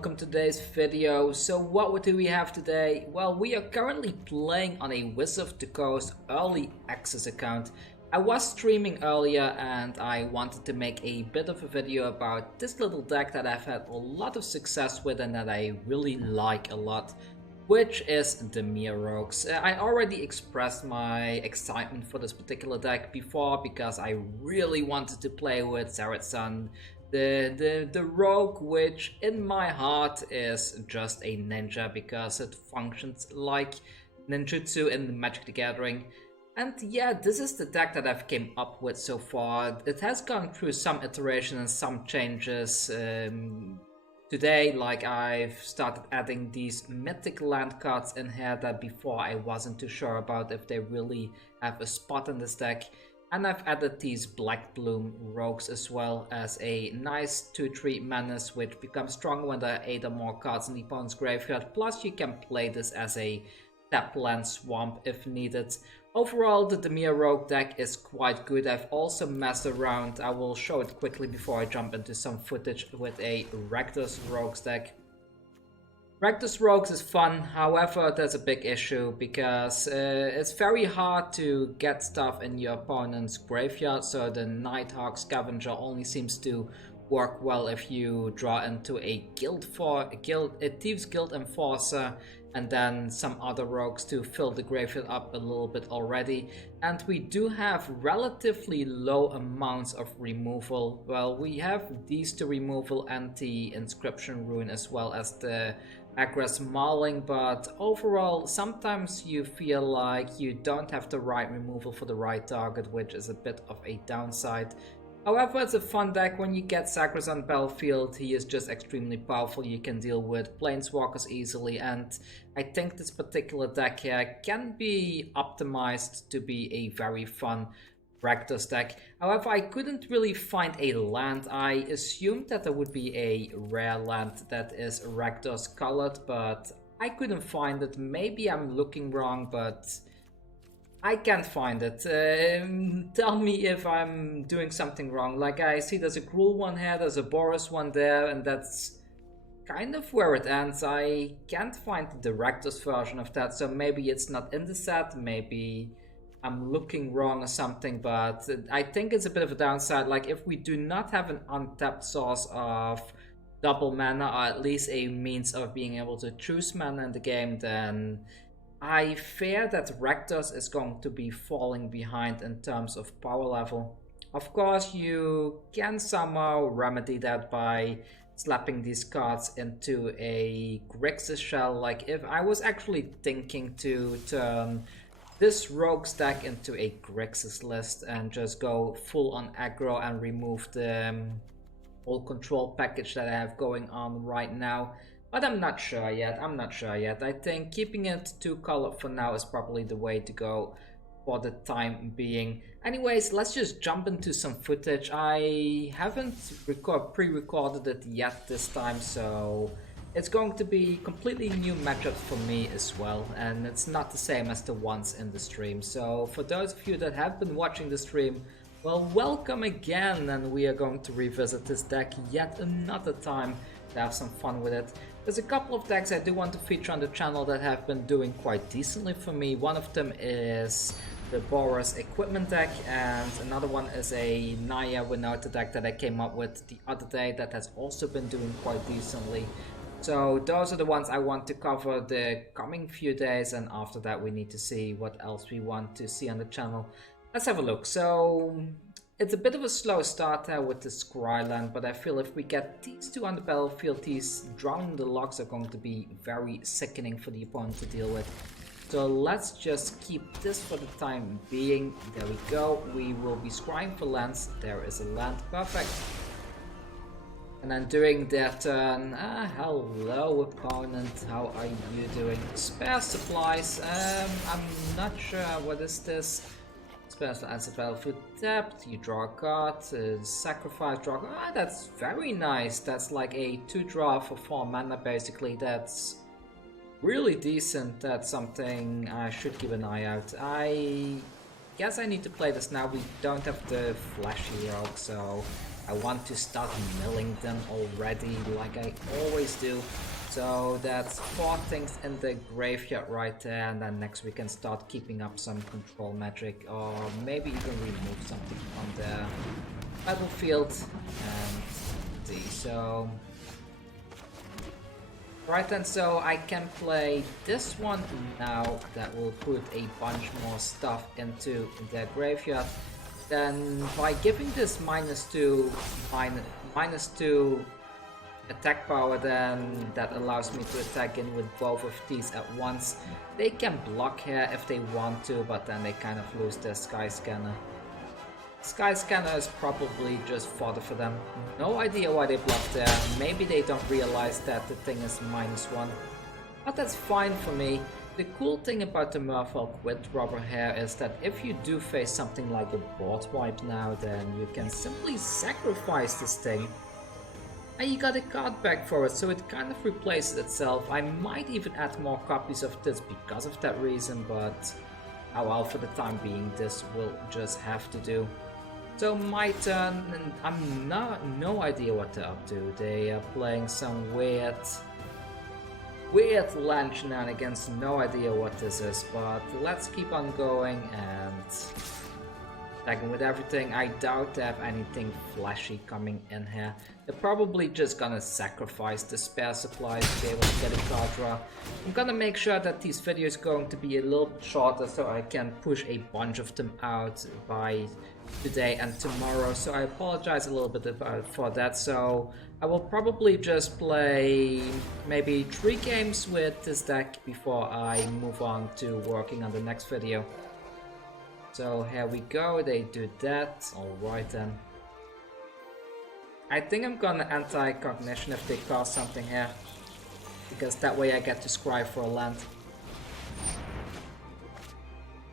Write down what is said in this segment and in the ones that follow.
welcome to today's video. So what do we have today? Well, we are currently playing on a Wizard of the Coast early access account. I was streaming earlier and I wanted to make a bit of a video about this little deck that I've had a lot of success with and that I really like a lot, which is Dimir Rogues. I already expressed my excitement for this particular deck before because I really wanted to play with Zareth San, the rogue, which in my heart is just a ninja because it functions like ninjutsu in Magic the Gathering. And yeah, this is the deck that I've came up with so far. It has gone through some iteration and some changes. Today, like, I've started adding these mythic land cards in here that before I wasn't too sure about if they really have a spot in this deck. And I've added these Blackbloom Rogues as well as a nice 2-3 menace, which becomes stronger when there are 8 or more cards in the opponent's graveyard. Plus you can play this as a tap land swamp if needed. Overall, the Dimir Rogue deck is quite good. I've also messed around, I will show it quickly before I jump into some footage, with a Rakdos Rogues deck. Rakdos Rogues is fun, however there's a big issue because it's very hard to get stuff in your opponent's graveyard, so the Nighthawk Scavenger only seems to work well if you draw into a Thieves Guild Enforcer and then some other rogues to fill the graveyard up a little bit already. And we do have relatively low amounts of removal. Well, we have these two removal and the Inscription Rune as well as the Aggress Mauling, but overall sometimes you feel like you don't have the right removal for the right target, which is a bit of a downside. However, it's a fun deck. When you get Zagras on battlefield, he is just extremely powerful. You can deal with Planeswalkers easily, and I think this particular deck here can be optimized to be a very fun Rakdos deck. However, I couldn't really find a land. I assumed that there would be a rare land that is Rakdos colored, but I couldn't find it. Maybe I'm looking wrong, but I can't find it. Tell me if I'm doing something wrong. Like, I see there's a Gruul one here, there's a Boros one there, and that's kind of where it ends. I can't find the Rakdos version of that, so maybe it's not in the set, maybe I'm looking wrong or something, but I think it's a bit of a downside. Like, if we do not have an untapped source of double mana, or at least a means of being able to choose mana in the game, then I fear that Rakdos is going to be falling behind in terms of power level. Of course, you can somehow remedy that by slapping these cards into a Grixis shell. Like, if I was actually thinking to turn this Rogues deck into a Grixis list and just go full on aggro and remove the whole control package that I have going on right now. But I'm not sure yet, I think keeping it 2-color for now is probably the way to go for the time being. Anyways, let's just jump into some footage. I haven't pre-recorded it yet this time, so it's going to be completely new matchups for me as well, and it's not the same as the ones in the stream. So for those of you that have been watching the stream, well, welcome again, and we are going to revisit this deck yet another time to have some fun with it. There's a couple of decks I do want to feature on the channel that have been doing quite decently for me. One of them is the Boros Equipment deck, and another one is a Naya Winota deck that I came up with the other day that has also been doing quite decently. So those are the ones I want to cover the coming few days, and after that we need to see what else we want to see on the channel. Let's have a look. So it's a bit of a slow start here with the Scryland, but I feel if we get these two on the battlefield, these Drowning the Lochs are going to be very sickening for the opponent to deal with. So let's just keep this for the time being. There we go. We will be scrying for lands. There is a land. Perfect. And then during their turn, hello opponent, how are you doing? Spare supplies, I'm not sure, what is this? Spare as a battlefield tapped, you draw a card, sacrifice, draw a card. That's very nice. That's like a 2-draw for 4 mana basically. That's really decent. That's something I should keep an eye out. I guess I need to play this now. We don't have the flashy rogue, so I want to start milling them already like I always do. So that's 4 things in the graveyard right there, and then next we can start keeping up some control magic, or maybe even remove something from the battlefield. And see, so right then, so I can play this one now that will put a bunch more stuff into the graveyard. Then by giving this minus two attack power, then that allows me to attack in with both of these at once. They can block here if they want to, but then they kind of lose their Sky Scanner. Sky Scanner is probably just fodder for them. No idea why they blocked there. Maybe they don't realize that the thing is -1. But that's fine for me. The cool thing about the Merfolk Windrobber here is that if you do face something like a board wipe now, then you can simply sacrifice this thing. And you got a card back for it, so it kind of replaces itself. I might even add more copies of this because of that reason, but oh well, for the time being, this will just have to do. So my turn, and I'm no idea what they're up to. They are playing some weird land shenanigans, no idea what this is, but let's keep on going and attacking with everything. I doubt they have anything flashy coming in here. They're probably just gonna sacrifice the spare supplies to be able to get a card draw. I'm gonna make sure that these videos are going to be a little bit shorter so I can push a bunch of them out by today and tomorrow, so I apologize a little bit for that. So I will probably just play maybe 3 games with this deck before I move on to working on the next video. So here we go, they do that. Alright then. I think I'm gonna Anticognition if they cast something here, because that way I get to scry for a land.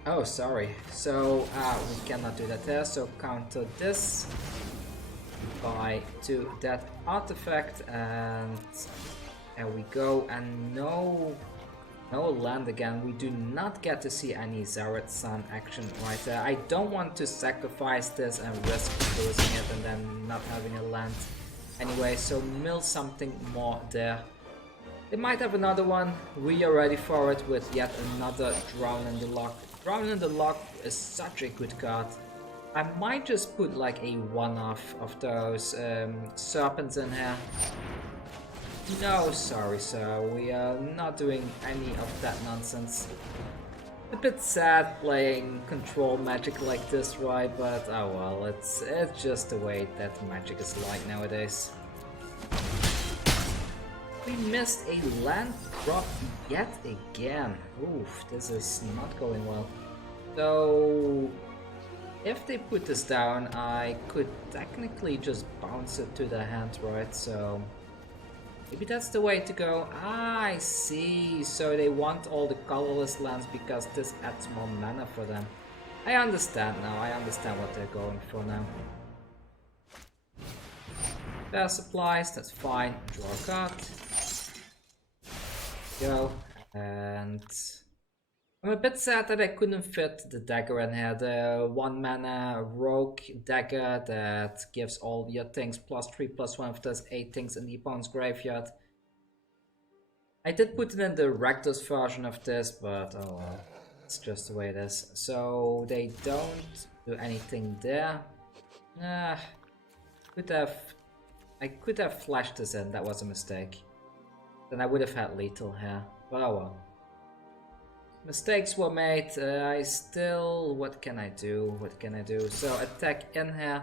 Oh, sorry. So we cannot do that there, so counter this by 2 that artifact, and there we go. And no land again. We do not get to see any Zareth San action right there. I don't want to sacrifice this and risk losing it and then not having a land anyway, so mill something more there. They might have another one. We are ready for it with yet another Drown in the Loch. Drown in the Loch is such a good card. I might just put like a one-off of those serpents in here. No, sorry sir, we are not doing any of that nonsense. A bit sad playing control magic like this, right? But oh well, it's just the way that magic is like nowadays. We missed a land drop yet again. Oof, this is not going well. So if they put this down, I could technically just bounce it to the hand, right? So maybe that's the way to go. Ah, I see. So they want all the colorless lands because this adds more mana for them. I understand now. I understand what they're going for now. Spare supplies, that's fine. Draw a card. Go. And I'm a bit sad that I couldn't fit the dagger in here. The 1 mana rogue dagger that gives all your things +3/+1 if there's 8 things in the opponent's graveyard. I did put it in the Rakdos version of this, but oh well, it's just the way it is. So they don't do anything there. I could have flashed this in, that was a mistake. Then I would have had lethal here, but oh well. Mistakes were made. What can I do? What can I do? So attack in here.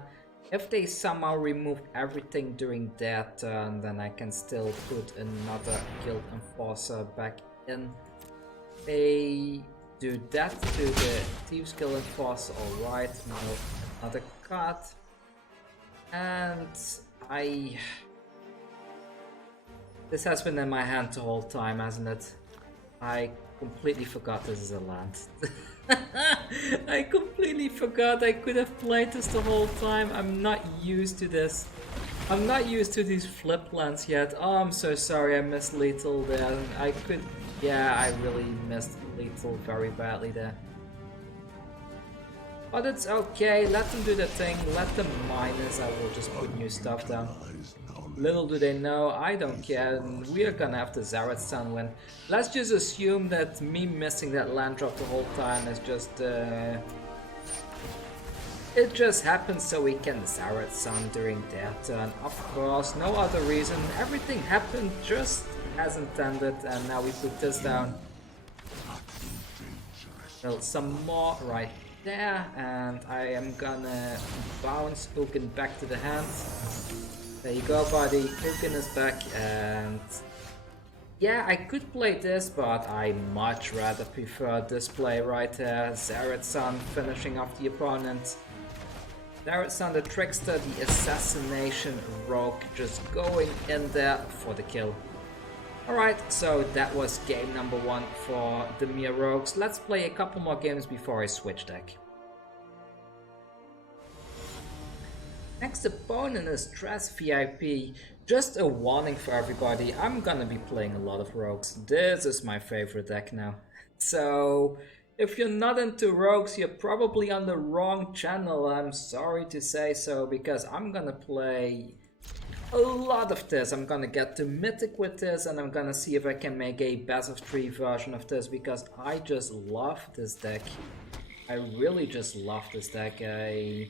If they somehow remove everything during their turn, then I can still put another Guild Enforcer back in. They do that to the Thieves Guild Enforcer, alright. No, another card. And this has been in my hand the whole time, hasn't it? I completely forgot this is a land. I completely forgot I could have played this the whole time. I'm not used to this. I'm not used to these flip lands yet. Oh, I'm so sorry I missed lethal there. I really missed lethal very badly there. But it's okay, let them do their thing, let them minus, I will just put new stuff down. Little do they know, I don't care, and we are gonna have the Zareth San win. Let's just assume that me missing that land drop the whole time is just... It just happens so we can Zareth San during their turn. Of course, no other reason, everything happened just as intended, and now we put this down. Build some more right there, and I am gonna bounce Ugin back to the hand. There you go, buddy. Ugin is back, and yeah, I could play this, but I much rather prefer this play right here. Zareth San finishing off the opponent. Zareth San, the Trickster, the Assassination Rogue, just going in there for the kill. Alright, so that was game number 1 for the Dimir Rogues. Let's play a couple more games before I switch deck. Next opponent is Dress VIP. Just a warning for everybody, I'm gonna be playing a lot of Rogues. This is my favorite deck now. So, if you're not into Rogues, you're probably on the wrong channel. I'm sorry to say so, because I'm gonna play a lot of this. I'm gonna get to Mythic with this, and I'm gonna see if I can make a best of 3 version of this, because I just love this deck. I really just love this deck. I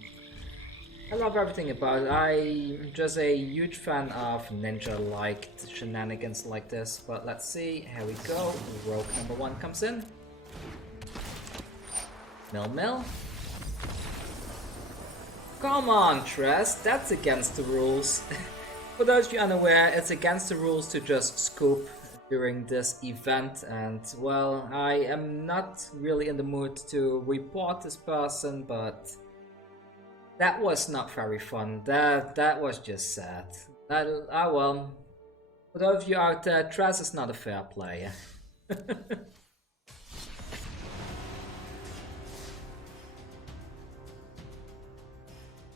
love everything about it. I'm just a huge fan of ninja-like shenanigans like this. But let's see, here we go. Rogue number 1 comes in. Mill. Come on, Tress, that's against the rules. For those of you unaware, it's against the rules to just scoop during this event, and well, I am not really in the mood to report this person, but that was not very fun. That was just sad. Well, for those of you out there, Tress is not a fair player.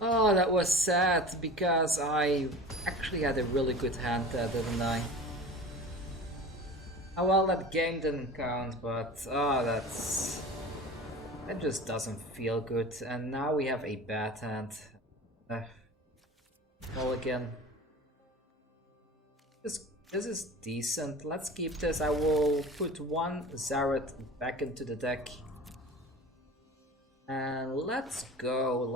Oh, that was sad, because I actually had a really good hand there, didn't I? Oh well, that game didn't count, but that just doesn't feel good. And now we have a bad hand. Well, again. This is decent. Let's keep this. I will put 1 Zareth back into the deck. And let's go.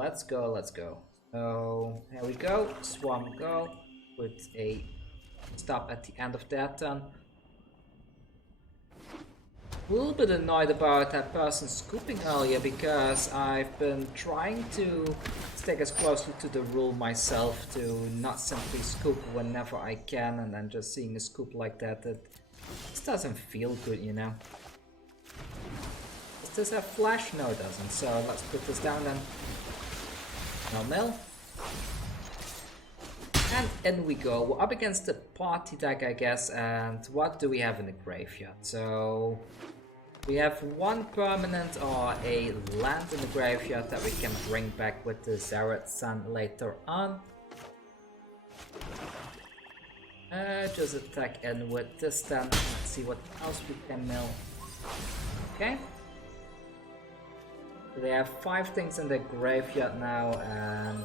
So, here we go. Swarm go. Put a stop at the end of that turn. A little bit annoyed about that person scooping earlier, because I've been trying to stick as closely to the rule myself to not simply scoop whenever I can, and then just seeing a scoop like that, it just doesn't feel good, you know. Does this have flash? No, it doesn't, so let's put this down then. No mill. And in we go. We're up against the party deck, I guess, and what do we have in the graveyard? So we have 1 permanent or a land in the graveyard that we can bring back with the Zareth San later on. Just attack in with this then. Let's see what else we can mill. Okay. So they have 5 things in the graveyard now, and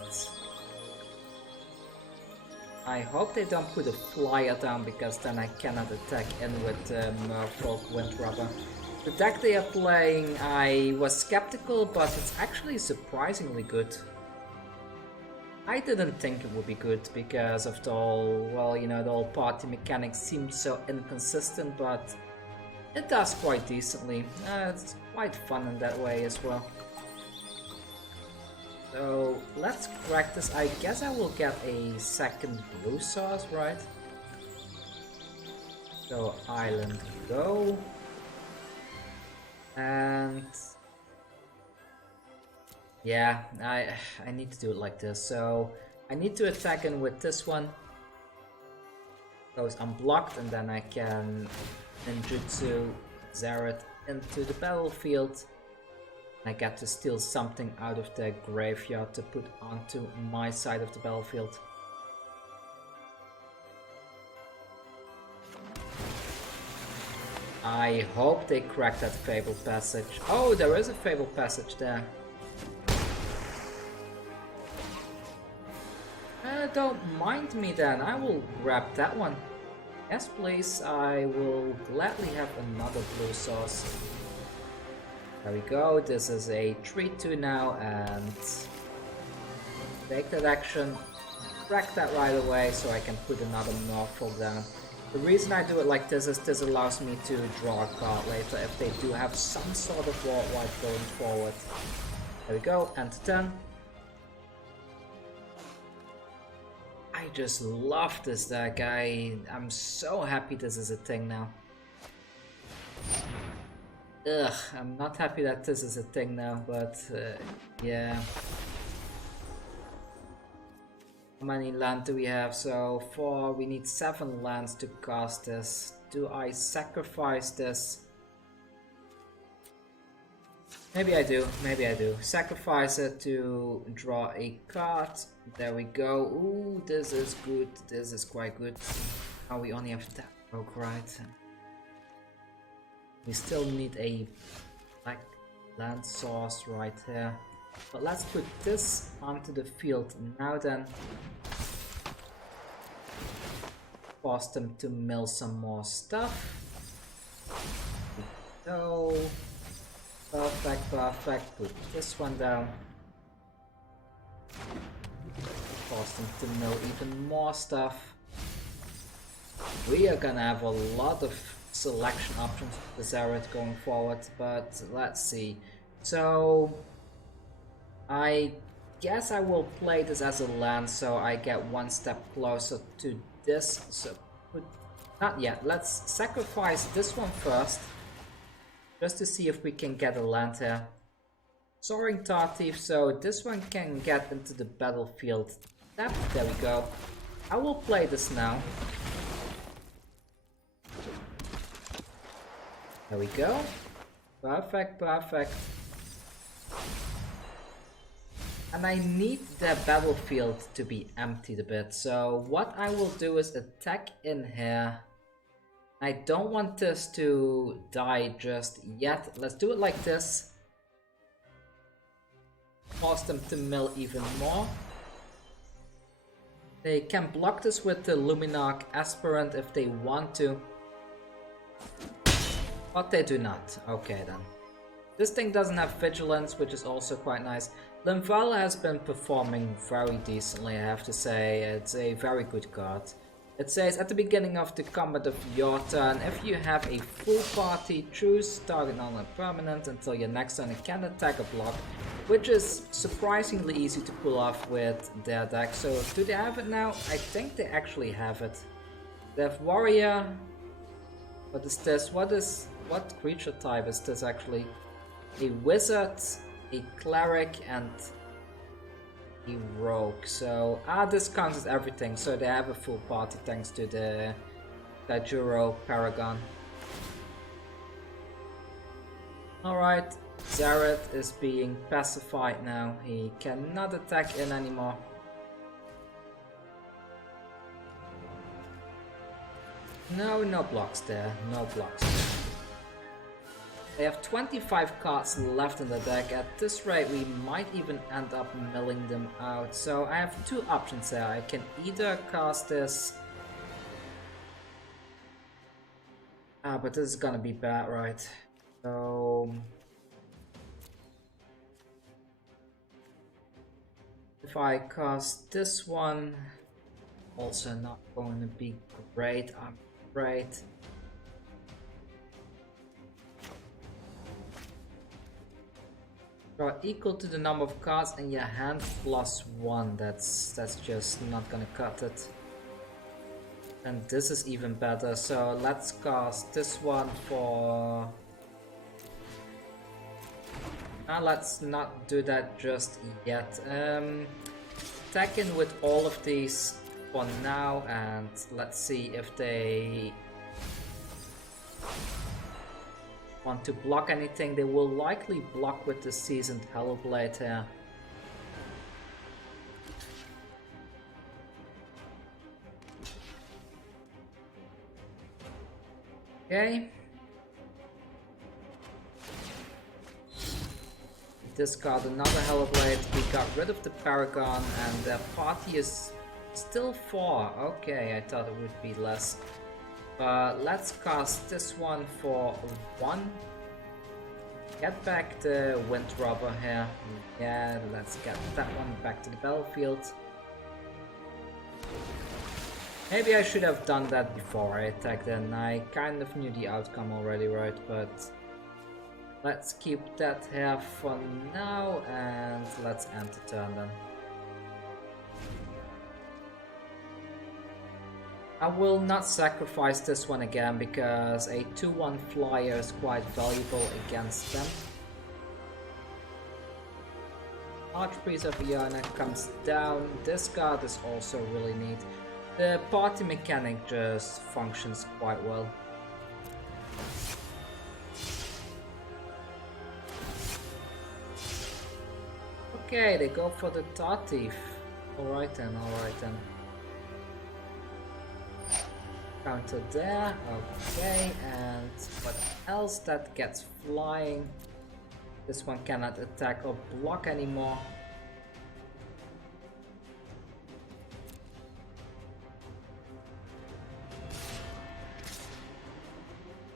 I hope they don't put a flyer down, because then I cannot attack in with Merfolk Windrobber. The deck they are playing, I was skeptical, but it's actually surprisingly good. I didn't think it would be good because of the whole, well, you know, the whole party mechanics seemed so inconsistent, but it does quite decently. It's quite fun in that way as well. So let's crack this. I guess I will get a second blue sauce, right? So island go. And yeah, I need to do it like this. So I need to attack in with this one. Goes unblocked, and then I can ninjutsu Zareth into the battlefield. I get to steal something out of the graveyard to put onto my side of the battlefield. I hope they crack that Fabled Passage. Oh, there is a Fabled Passage there. Don't mind me then, I will grab that one. Yes please, I will gladly have another blue sauce. There we go, this is a 3-2 now, and take that action, crack that right away so I can put another Merfolk down. The reason I do it like this is this allows me to draw a card later if they do have some sort of war wipe going forward. There we go, and 10. I just love this deck, I'm so happy this is a thing now. Ugh, I'm not happy that this is a thing now, but yeah. How many land do we have? So 4, we need 7 lands to cast this. Do I sacrifice this? Maybe I do, maybe I do. Sacrifice it to draw a card. There we go. Ooh, this is good, this is quite good. Oh, we only have that rogue, right? We still need a black land source right here. But let's put this onto the field now then. Force them to mill some more stuff. So perfect, perfect. Put this one down. Force them to mill even more stuff. We are gonna have a lot of selection options with Zareth going forward, but let's see. So I guess I will play this as a land so I get one step closer to this. So not yet, let's sacrifice this one first just to see if we can get a land here. Soaring Thought-Thief, so this one can get into the battlefield. There we go. I will play this now. There we go. Perfect, perfect. And I need the battlefield to be emptied a bit. So what I will do is attack in here. I don't want this to die just yet. Let's do it like this. Force them to mill even more. They can block this with the Luminarch Aspirant if they want to. But they do not. Okay then. This thing doesn't have Vigilance, which is also quite nice. Linvala has been performing very decently, I have to say. It's a very good card. It says, at the beginning of the combat of your turn, if you have a full party, choose target non-permanent until your next turn it can attack or block, which is surprisingly easy to pull off with their deck. So do they have it now? I think they actually have it. They have Warrior. What is this? What creature type is this actually? A Wizard, a Cleric, and a Rogue. So, this counts as everything. So they have a full party thanks to the Tajuro Paragon. Alright, Zareth is being pacified now. He cannot attack in anymore. No, no blocks there. No blocks there. They have 25 cards left in the deck. At this rate, we might even end up milling them out. So I have two options there. I can either cast this... but this is gonna be bad, right? So... if I cast this one... also not going to be great, I'm afraid. Draw equal to the number of cards in your hand plus 1. That's just not gonna cut it. And this is even better. So let's cast this one for... let's not do that just yet. Attack in with all of these for now, and let's see if they want to block anything. They will likely block with the Seasoned Hellblade here. Okay. Discard another Hellblade. We got rid of the Paragon, and their party is Still 4. Okay, I thought it would be less. Let's cast this one for 1. Get back the Windrobber here. Yeah, let's get that one back to the battlefield. Maybe I should have done that before I attacked in. I kind of knew the outcome already, right? But let's keep that here for now and let's end the turn then. I will not sacrifice this one again because a 2-1 flyer is quite valuable against them. Archpriest of Iona comes down. This card is also really neat. The party mechanic just functions quite well. Okay, they go for the Thought-Thief. Alright then, alright then. Counter there, okay, and what else that gets flying? This one cannot attack or block anymore.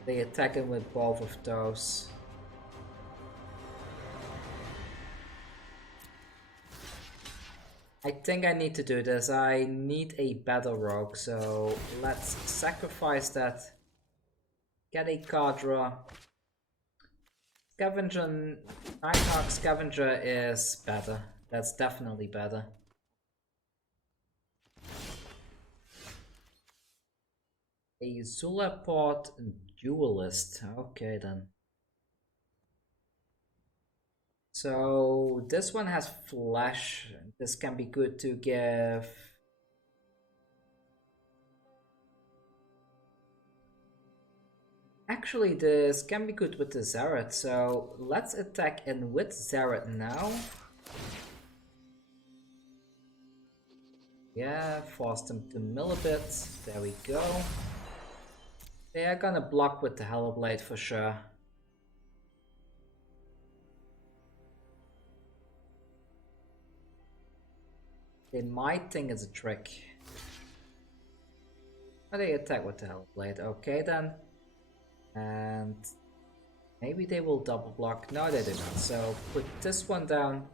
They attack him with both of those. I think I need to do this. I need a battle rogue, so let's sacrifice that. Get a card draw. Scavenger, Nighthawk Scavenger is better. That's definitely better. A Zulaport Duelist. Okay then. So this one has flash. This can be good to give. Actually, this can be good with the Zareth. So let's attack in with Zareth now. Yeah, force them to mill a bit. There we go. They are gonna block with the Hellblade for sure. They might think it's a trick. But they attack with the Hellblade. Okay then. And maybe they will double block. No, they do not. So put this one down.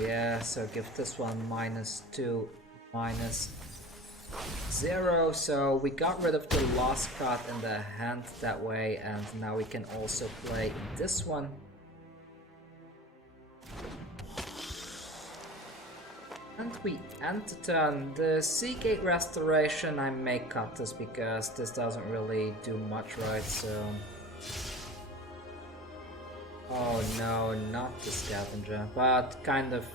Yeah, so give this one -2, -0. So we got rid of the last card in the hand that way, and now we can also play this one. And we end the turn. The Seagate Restoration, I may cut this because this doesn't really do much, right? So. Oh no, not the Scavenger, but kind of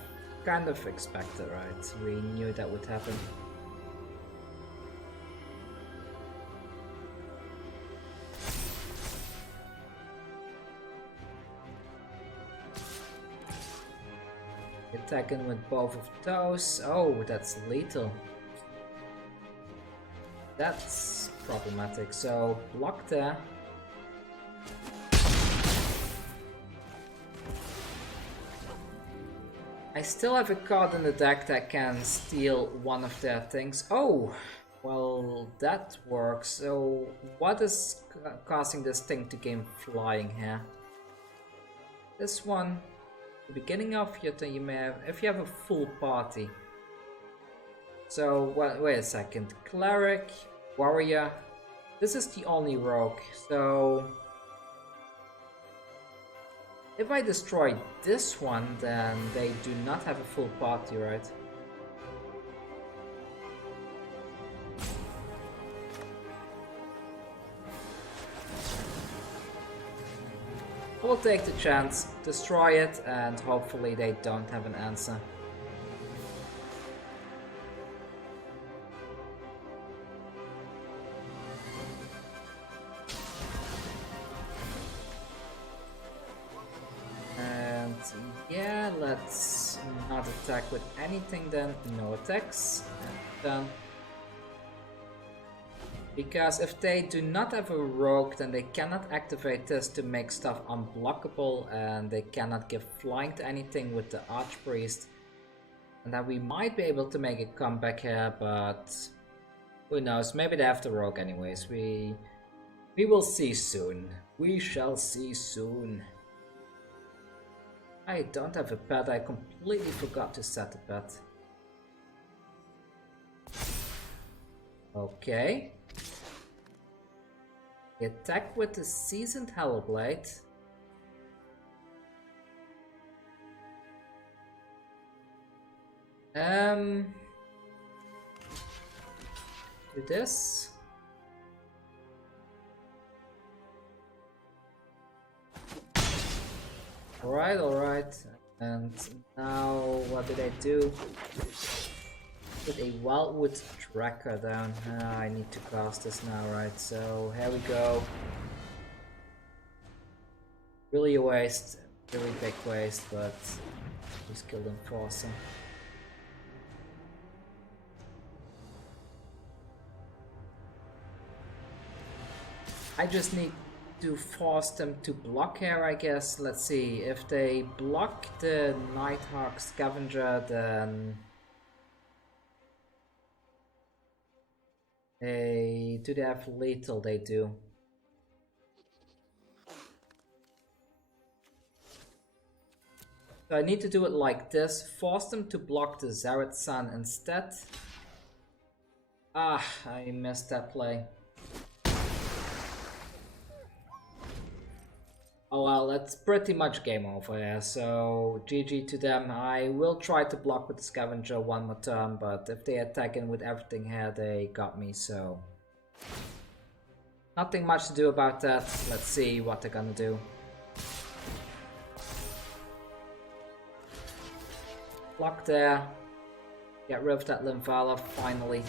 expected, right? We knew that would happen. Attacking with both of those. Oh, that's lethal. That's problematic. So block there. I still have a card in the deck that can steal one of their things. Oh, well, that works. So what is causing this thing to gain flying here? This one, the beginning of your turn, you may have, if you have a full party. So, wait a second. Cleric, Warrior. This is the only rogue, so if I destroy this one, then they do not have a full party, right? I will take the chance, destroy it, and hopefully they don't have an answer. Yeah, let's not attack with anything then. No attacks. And Because if they do not have a rogue, then they cannot activate this to make stuff unblockable, and they cannot give flying to anything with the Archpriest. And then we might be able to make a comeback here, but who knows? Maybe they have the rogue anyways. We will see soon. We shall see soon. I don't have a pet. I completely forgot to set a pet. Okay. Attack with the Seasoned Hellblade. Do this. Alright. And now what did I do? Put a Wildwood Tracker down. I need to cast this now, right? So here we go. Really a waste, really big waste, but we killed Enforcer. I just need to force them to block here, I guess. Let's see, if they block the Nighthawk Scavenger, then do they have lethal? They do. So I need to do it like this, force them to block the Zareth San instead. Ah, I missed that play. Oh well, that's pretty much game over here, so GG to them. I will try to block with the Scavenger one more turn, but if they attack in with everything here, they got me, so nothing much to do about that. Let's see what they're gonna do. Block there. Get rid of that Lymphala, finally.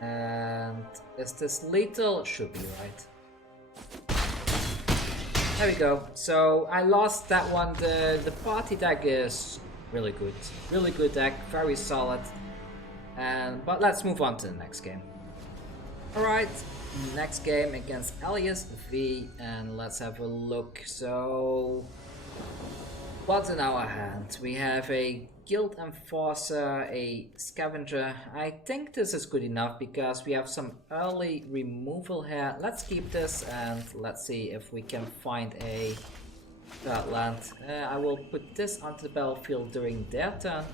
And is this lethal? Should be, right. There we go. So I lost that one. The party deck is really good. Really good deck, very solid. But let's move on to the next game. Alright, next game against Elias V, and let's have a look. So what's in our hand? We have a Guild Enforcer, a Scavenger. I think this is good enough because we have some early removal here. Let's keep this and let's see if we can find a third land. I will put this onto the battlefield during their turn.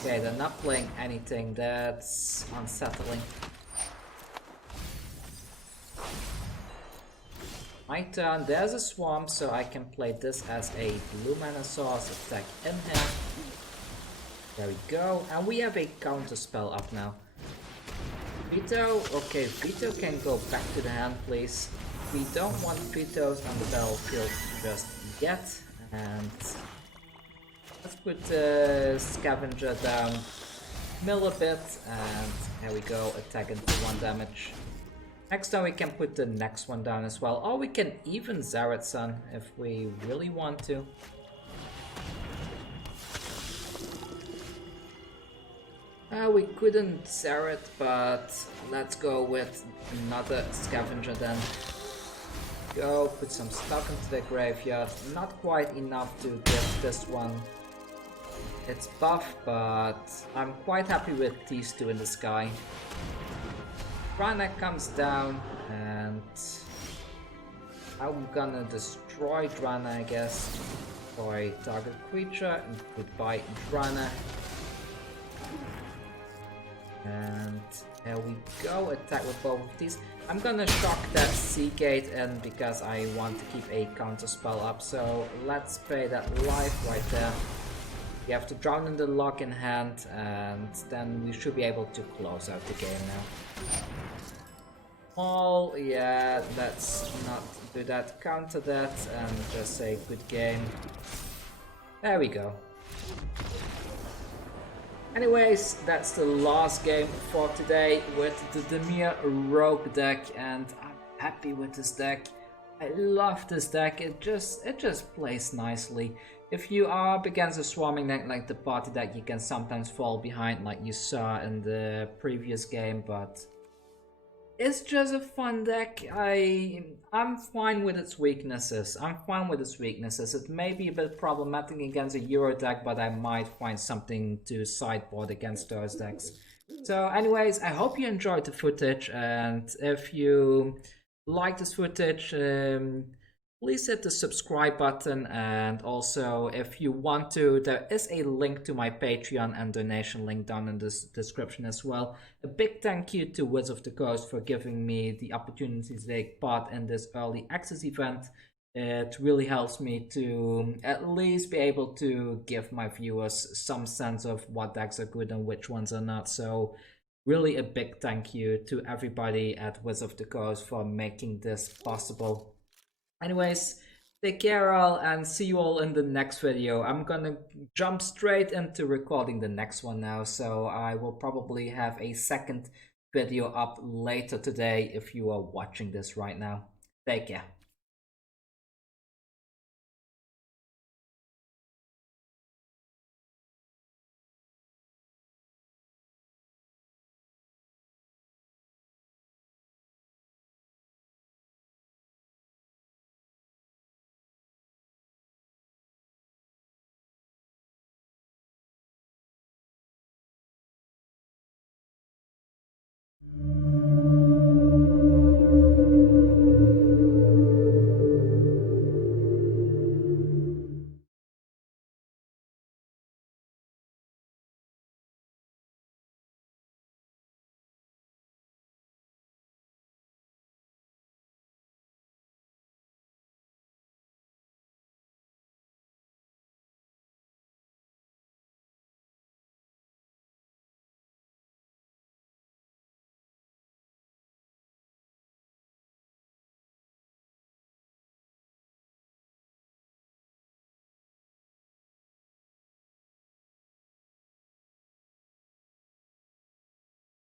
Okay, they're not playing anything. That's unsettling. My turn, there's a swamp, so I can play this as a blue mana source, attack in here. There we go, and we have a counter spell up now. Veto, okay, Veto can go back to the hand, please. We don't want Vetoes on the battlefield just yet, and let's put the Scavenger down, mill a bit, and here we go, attack into 1 damage. Next time we can put the next one down as well, or we can even Zareth San if we really want to. We couldn't Zareth, but let's go with another Scavenger then. Go, put some stuff into the graveyard, not quite enough to give this one its buff, but I'm quite happy with these two in the sky. Drana comes down, and I'm gonna destroy Drana, I guess. Destroy target creature, and goodbye Drana. And there we go, attack with both of these. I'm gonna shock that Seagate in because I want to keep a counter spell up, so let's pay that life right there. We have to drown in the Loch in hand, and then we should be able to close out the game now. Oh, yeah, let's not do that. Counter that and just say good game. There we go. Anyways, that's the last game for today with the Dimir Rogue deck, and I'm happy with this deck. I love this deck. It just plays nicely. If you are up against a swarming deck like the party deck, you can sometimes fall behind like you saw in the previous game, but it's just a fun deck. I'm fine with its weaknesses. It may be a bit problematic against a Euro deck, but I might find something to sideboard against those decks. So anyways, I hope you enjoyed the footage, and if you like this footage, please hit the subscribe button, and also if you want to, there is a link to my Patreon and donation link down in the description as well. A big thank you to Wizards of the Coast for giving me the opportunity to take part in this early access event. It really helps me to at least be able to give my viewers some sense of what decks are good and which ones are not. So really a big thank you to everybody at Wizards of the Coast for making this possible. Anyways, take care all, and see you all in the next video. I'm gonna jump straight into recording the next one now, so I will probably have a second video up later today if you are watching this right now. Take care.